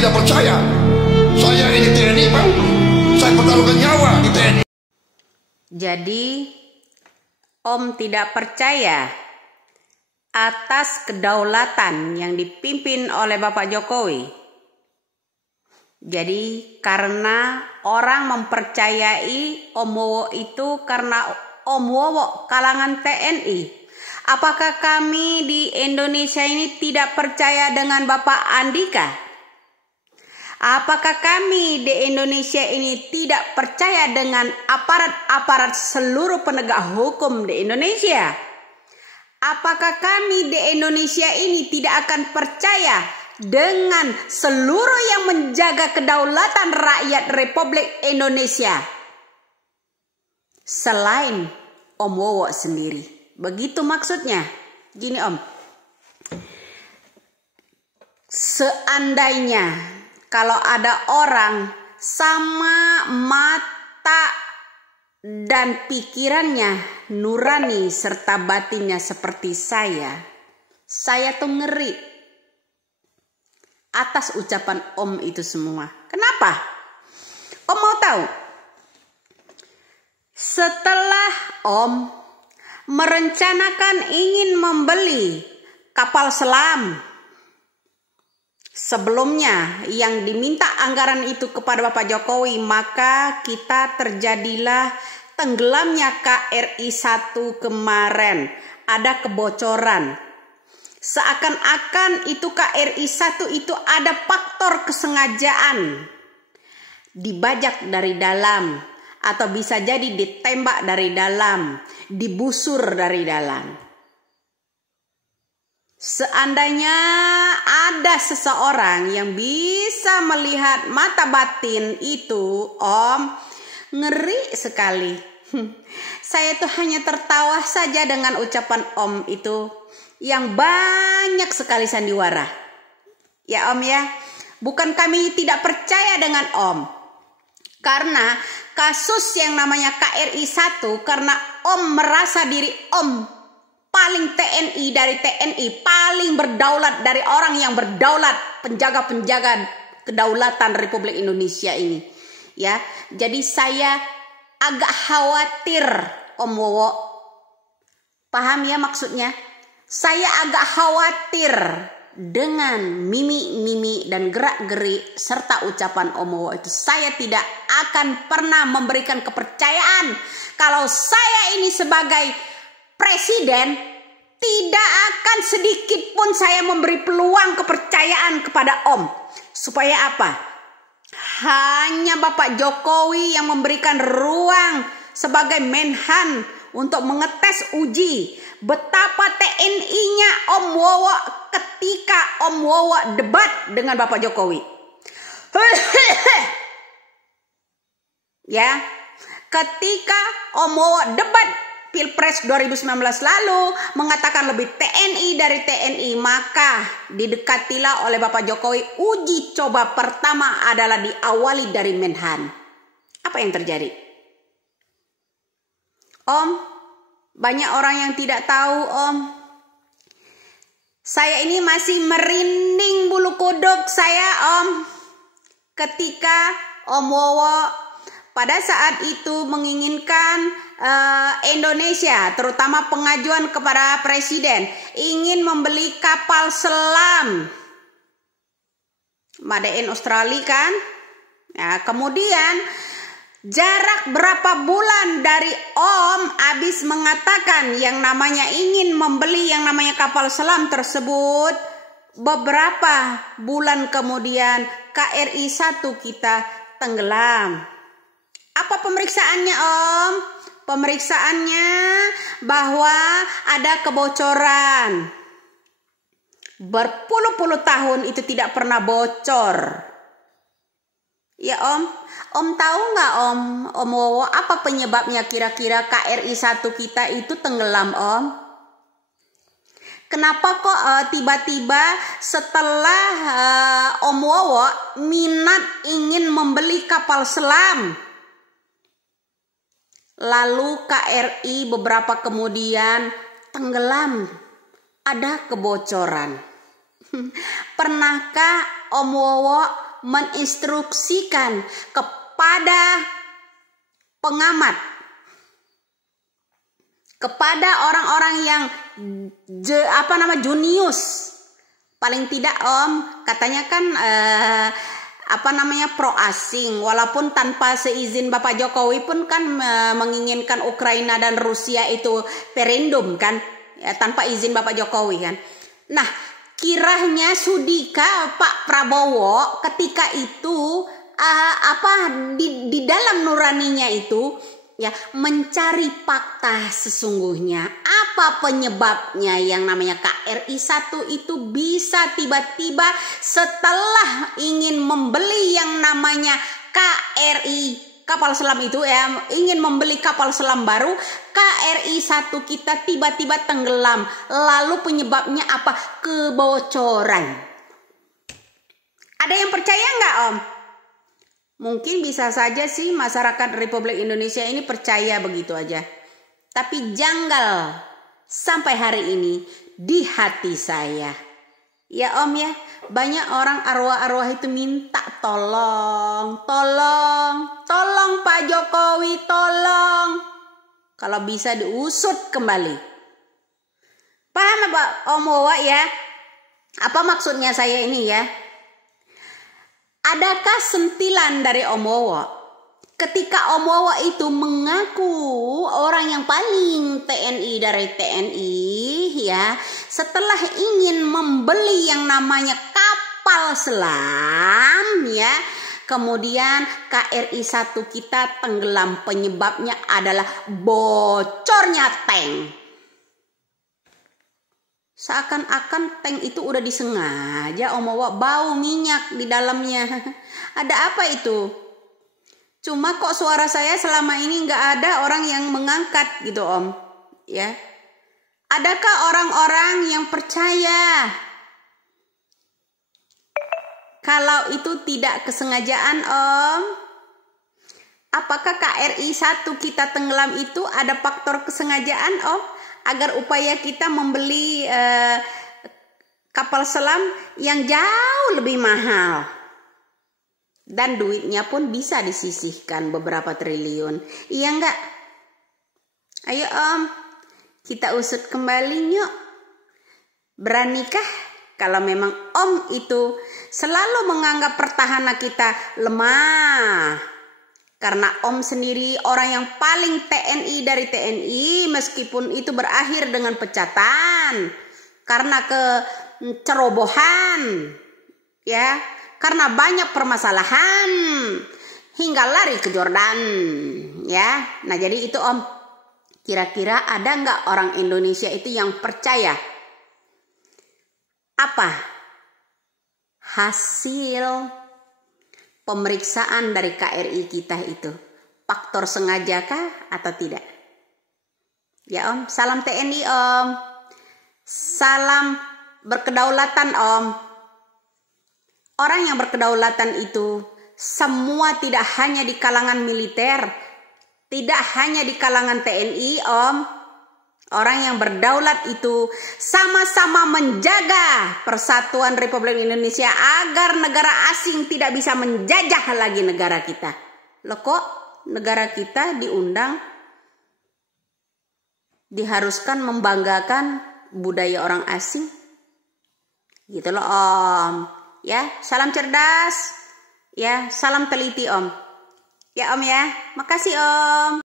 tidak percaya. Saya ini TNI, Pak. Saya pertaruhkan nyawa di TNI. Jadi, Om tidak percaya atas kedaulatan yang dipimpin oleh Bapak Jokowi. Jadi, karena orang mempercayai Om Wowo itu karena Om Wowo kalangan TNI. Apakah kami di Indonesia ini tidak percaya dengan Bapak Andika? Apakah kami di Indonesia ini tidak percaya dengan aparat-aparat seluruh penegak hukum di Indonesia? Apakah kami di Indonesia ini tidak akan percaya dengan seluruh yang menjaga kedaulatan rakyat Republik Indonesia selain Om Wowo sendiri? Begitu maksudnya. Gini Om, seandainya kalau ada orang sama mata dan pikirannya nurani serta batinnya seperti saya tuh ngeri atas ucapan Om itu semua. Kenapa? Om mau tahu? Setelah Om merencanakan ingin membeli kapal selam, sebelumnya yang diminta anggaran itu kepada Bapak Jokowi, maka terjadilah tenggelamnya KRI 1 kemarin. Ada kebocoran. Seakan-akan itu KRI 1 itu ada faktor kesengajaan. Dibajak dari dalam. Atau bisa jadi ditembak dari dalam. Dibusur dari dalam. Seandainya ada seseorang yang bisa melihat mata batin itu, Om, ngeri sekali. Saya tuh hanya tertawa saja dengan ucapan Om itu yang banyak sekali sandiwara. Ya Om ya, bukan kami tidak percaya dengan Om. Karena kasus yang namanya KRI 1, karena Om merasa diri Om paling TNI dari TNI, paling berdaulat dari orang yang berdaulat, penjaga-penjaga kedaulatan Republik Indonesia ini. Ya, jadi saya agak khawatir Om Wowo. Paham ya maksudnya? Saya agak khawatir dengan mimi dan gerak-gerik serta ucapan Om Wowo itu. Saya tidak akan pernah memberikan kepercayaan kalau saya ini sebagai presiden tidak akan sedikit pun saya memberi peluang kepercayaan kepada Om. Supaya apa? Hanya Bapak Jokowi yang memberikan ruang sebagai Menhan untuk mengetes uji betapa TNI-nya Om Wowo ketika Om Wowo debat dengan Bapak Jokowi. Ya, ketika Om Wowo debat Pilpres 2019 lalu mengatakan lebih TNI dari TNI, maka didekatilah oleh Bapak Jokowi uji coba pertama adalah diawali dari Menhan. Apa yang terjadi? Om, banyak orang yang tidak tahu Om. Saya ini masih merinding bulu kuduk saya Om. Ketika Om Wowo pada saat itu menginginkan Indonesia, terutama pengajuan kepada Presiden, ingin membeli kapal selam Made in Australia kan. Nah, kemudian jarak berapa bulan dari Om habis mengatakan yang namanya ingin membeli yang namanya kapal selam tersebut, beberapa bulan kemudian KRI 1 kita tenggelam. Apa pemeriksaannya Om? Pemeriksaannya bahwa ada kebocoran. Berpuluh-puluh tahun itu tidak pernah bocor. Ya Om, Om tahu nggak Om Wowo apa penyebabnya kira-kira KRI 1 kita itu tenggelam Om? Kenapa kok tiba-tiba setelah Om Wowo minat ingin membeli kapal selam, lalu KRI beberapa kemudian tenggelam, ada kebocoran. Pernahkah Om Wowo menginstruksikan kepada pengamat, kepada orang-orang yang junius, paling tidak Om, katanya kan pro asing, walaupun tanpa seizin Bapak Jokowi pun kan menginginkan Ukraina dan Rusia itu referendum kan, ya, tanpa izin Bapak Jokowi kan. Nah, kiranya sudikah Pak Prabowo ketika itu di dalam nuraninya itu ya mencari fakta sesungguhnya apa penyebabnya yang namanya KRI 1 itu bisa tiba-tiba setelah ingin membeli yang namanya KRI kapal selam itu ya, ingin membeli kapal selam baru, KRI 1 kita tiba-tiba tenggelam. Lalu penyebabnya apa? Kebocoran. Ada yang percaya nggak Om? Mungkin bisa saja sih masyarakat Republik Indonesia ini percaya begitu aja. Tapi janggal sampai hari ini di hati saya. Ya Om ya, banyak orang arwah-arwah itu minta tolong Pak Jokowi, tolong. Kalau bisa diusut kembali. Paham Pak Om Wawa ya? Apa maksudnya saya ini ya? Adakah sentilan dari Om Wowo ketika Om Wowo itu mengaku orang yang paling TNI dari TNI ya, setelah ingin membeli yang namanya kapal selam ya, kemudian KRI 1 kita tenggelam, penyebabnya adalah bocornya tank. Seakan-akan tank itu udah disengaja Om Wowo, bau minyak di dalamnya. Ada apa itu? Cuma kok suara saya selama ini nggak ada orang yang mengangkat gitu Om. Ya, adakah orang-orang yang percaya kalau itu tidak kesengajaan Om? Apakah KRI 1 kita tenggelam itu ada faktor kesengajaan Om? Agar upaya kita membeli kapal selam yang jauh lebih mahal. Dan duitnya pun bisa disisihkan beberapa triliun. Iya enggak? Ayo Om, kita usut kembali yuk. Beranikah kalau memang Om itu selalu menganggap pertahanan kita lemah? Karena Om sendiri orang yang paling TNI dari TNI, meskipun itu berakhir dengan pecatan karena kecerobohan ya, karena banyak permasalahan hingga lari ke Jordan ya. Nah jadi itu Om, kira-kira ada nggak orang Indonesia itu yang percaya apa hasil pemeriksaan dari KRI kita itu? Faktor sengajakah atau tidak? Ya Om, salam TNI Om. Salam berkedaulatan Om. Orang yang berkedaulatan itu semua tidak hanya di kalangan militer, tidak hanya di kalangan TNI Om. Orang yang berdaulat itu sama-sama menjaga persatuan Republik Indonesia agar negara asing tidak bisa menjajah lagi negara kita. Loh kok negara kita diundang, diharuskan membanggakan budaya orang asing? Gitu loh Om. Ya, salam cerdas. Ya, salam teliti Om. Ya Om ya, makasih Om.